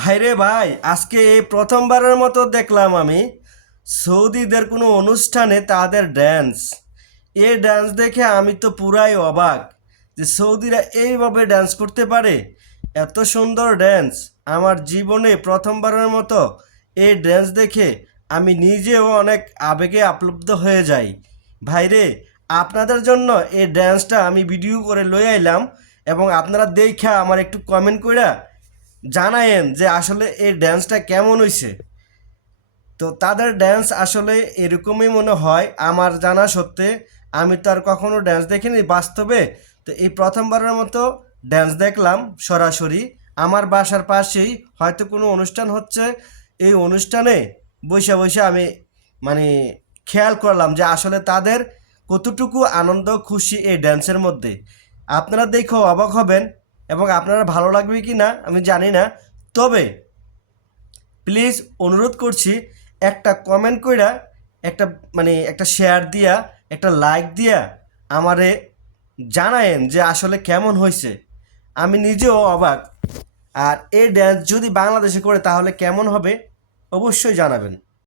ভাইরে ভাই, আজকে এই প্রথমবারের মতো দেখলাম আমি সৌদিদের কোনো অনুষ্ঠানে তাদের ড্যান্স। এই ড্যান্স দেখে আমি তো পুরাই অবাক যে সৌদিরা এইভাবে ড্যান্স করতে পারে। এত সুন্দর ড্যান্স আমার জীবনে প্রথমবারের মতো এই ড্যান্স দেখে আমি নিজেও অনেক আবেগে আপ্লুব্ধ হয়ে যাই। ভাইরে, আপনাদের জন্য এই ড্যান্সটা আমি ভিডিও করে লই আইলাম, এবং আপনারা দেখা আমার একটু কমেন্ট কইরা জানায়েন যে আসলে এই ড্যান্সটা কেমন হইছে। তো তাদের ড্যান্স আসলে এরকমই মনে হয় আমার জানা সত্ত্বে। আমি তো আর কখনো ড্যান্স দেখিনি বাস্তবে। তো এই প্রথমবারের মতো ড্যান্স দেখলাম সরাসরি। আমার বাসার পাশেই হয়তো কোনো অনুষ্ঠান হচ্ছে। এই অনুষ্ঠানে বসে বসে আমি মানে খেয়াল করলাম যে আসলে তাদের কতটুকু আনন্দ খুশি এই ড্যান্সের মধ্যে। আপনারা দেখেও অবাক হবেন, এবং আপনারা ভালো লাগবে কি না আমি জানি না। তবে প্লিজ অনুরোধ করছি, একটা কমেন্ট কইরা, একটা একটা শেয়ার দিয়া, একটা লাইক দিয়া আমারে জানায়েন যে আসলে কেমন হয়েছে। আমি নিজেও অবাক। আর এই ড্যান্স যদি বাংলাদেশে করে তাহলে কেমন হবে অবশ্যই জানাবেন।